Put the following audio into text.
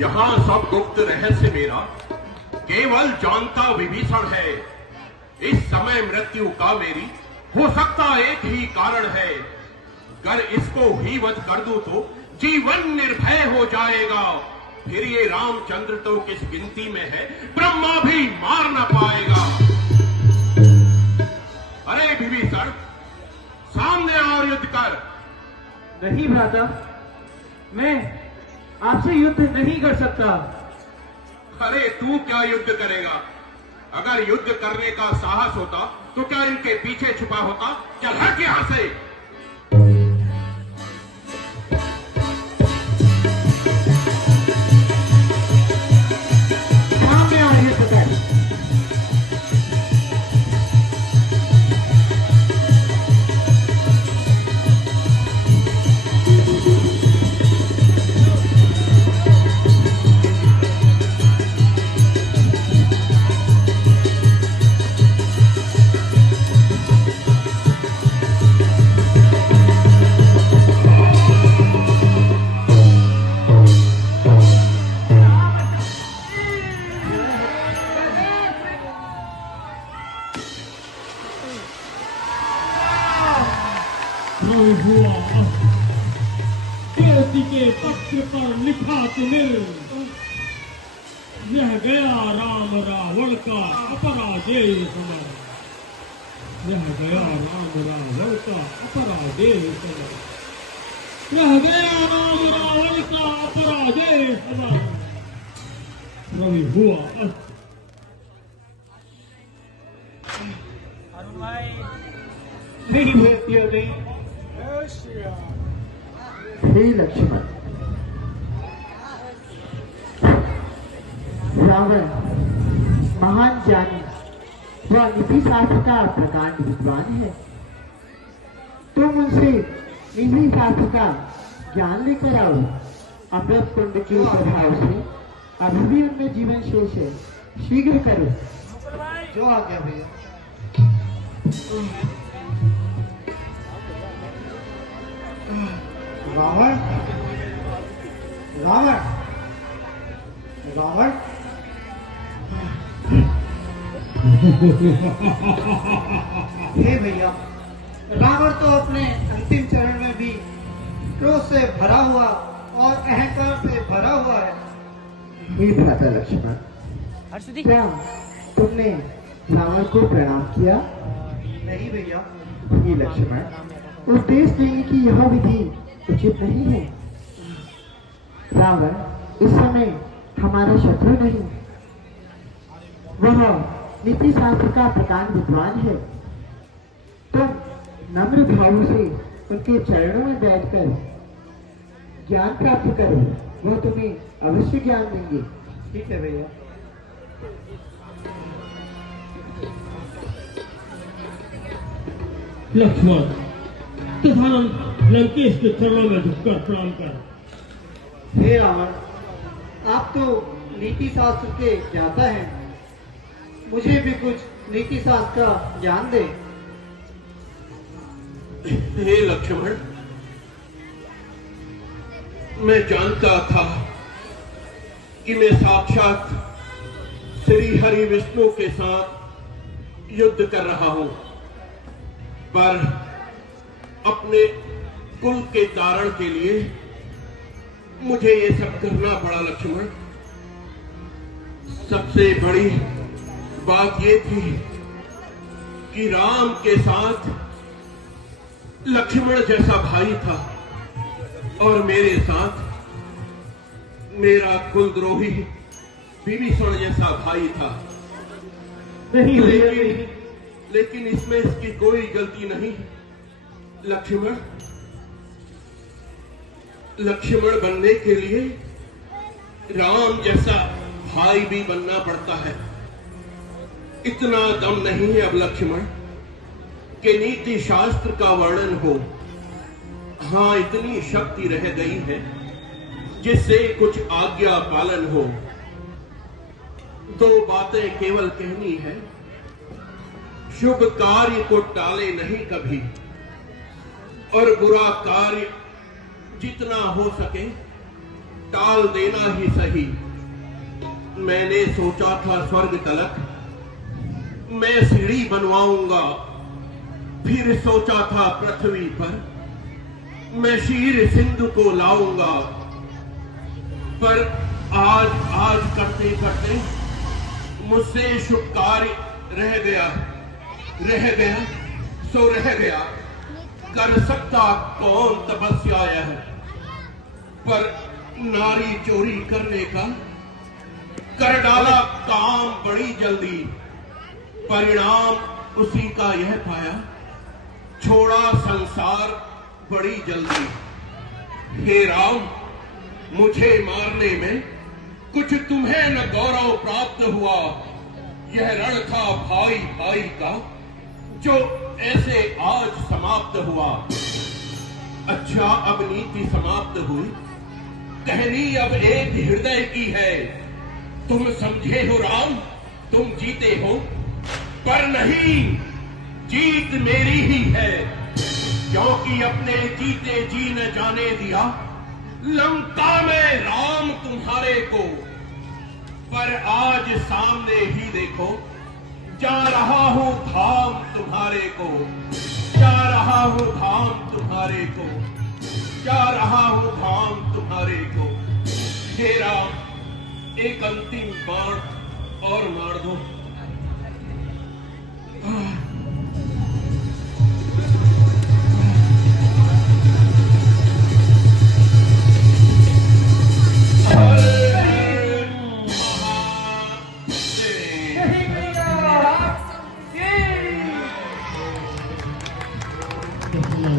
यहाँ सब गुप्त रहस्य मेरा केवल जानता विभीषण है। इस समय मृत्यु का मेरी हो सकता एक ही कारण है। अगर इसको ही वध कर दूं तो जीवन निर्भय हो जाएगा। फिर ये रामचंद्र तो किस गिनती में है, ब्रह्मा भी मार न पाएगा। अरे विभीषण, सामने और युद्ध कर। नहीं भ्राता, मैं आपसे युद्ध नहीं कर सकता। अरे तू क्या युद्ध करेगा? अगर युद्ध करने का साहस होता तो क्या इनके पीछे छुपा होता? चल हट यहां से। सामने और युद्ध कर। के पक्ष पर लिखा तिमिर, यह गया राम रावण का अपराजेय समर। यह गया राम रावण का अपराजेय समर। यह गया राम रावण का अपराजेय समर। रवि हुआ नहीं भेजतियों नहीं। हे लक्ष्मण, रावण महान ज्ञानी व नीति शास्त्र का प्रकांड विद्वान है। तुम उनसे नीति शास्त्र का ज्ञान लेकर आओ। अमृत कुंड के प्रभाव से अभी भी उनमें जीवन शेष है। शीघ्र करो। जो आ गया भैया। रावण रावण रावण हे भैया, रावण तो अपने अंतिम चरण में भी क्रोध से भरा हुआ और अहंकार से भरा हुआ है। हे भ्राता लक्ष्मण, क्या तुमने रावण को प्रणाम किया? नहीं भैया। हे लक्ष्मण, उपदेश देने की यह विधि उचित नहीं है। रावण इस समय हमारा शत्रु नहीं, वह नीति शास्त्र का प्रकांड विद्वान है। तुम नम्र भाव से उनके चरणों में बैठकर ज्ञान प्राप्त करो, वह तुम्हें अवश्य ज्ञान देंगे। ठीक है भैया। लक्ष्मण तथानंद लंकेश के चरणों में झुककर प्रणाम कर। हे रावण, आप तो नीति शास्त्र के ज्ञाता हैं, मुझे भी कुछ नीति शास्त्र का ज्ञान दे। हे लक्ष्मण, मैं जानता था कि मैं साक्षात श्री हरि विष्णु के साथ युद्ध कर रहा हूं, पर अपने कुल के तारण के लिए मुझे ये सब करना पड़ा। लक्ष्मण, सबसे बड़ी बात ये थी कि राम के साथ लक्ष्मण जैसा भाई था और मेरे साथ मेरा कुलद्रोही विभीषण जैसा भाई था। लेकिन इसमें इसकी कोई गलती नहीं। लक्ष्मण बनने के लिए राम जैसा भाई भी बनना पड़ता है। इतना दम नहीं है अब लक्ष्मण कि नीति शास्त्र का वर्णन हो। हाँ, इतनी शक्ति रह गई है जिससे कुछ आज्ञा पालन हो। दो बातें केवल कहनी है, शुभ कार्य को टाले नहीं कभी, और बुरा कार्य जितना हो सके टाल देना ही सही। मैंने सोचा था स्वर्ग तलक मैं सीढ़ी बनवाऊंगा, फिर सोचा था पृथ्वी पर मैं शीर सिंधु को लाऊंगा। पर आज करते करते मुझसे शुभ कार्य रह गया सो रह गया। कर सकता कौन तपस्या है, पर नारी चोरी करने का कर डाला काम बड़ी जल्दी। परिणाम उसी का यह पाया, छोड़ा संसार बड़ी जल्दी। हे राम, मुझे मारने में कुछ तुम्हें न गौरव प्राप्त हुआ। यह रण था भाई भाई का, जो ऐसे आज समाप्त हुआ। अच्छा, अब नीति समाप्त हुई, कहनी अब एक हृदय की है। तुम समझे हो राम, तुम जीते हो, पर नहीं, जीत मेरी ही है। क्योंकि अपने जीते जी न जाने दिया लंका में राम तुम्हारे को। पर आज सामने ही देखो, जा रहा हूं धाम तुम्हारे को, जा रहा हूं धाम तुम्हारे को, जा रहा हूं धाम तुम्हारे को। हे राम, एक अंतिम बाण और मार दो।